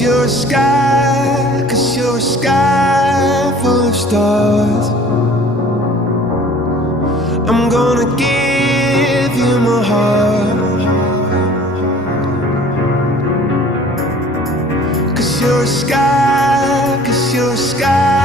you're a sky, 'cause you're a sky full of stars. I'm gonna give you my heart, 'cause you're a sky, 'cause you're a sky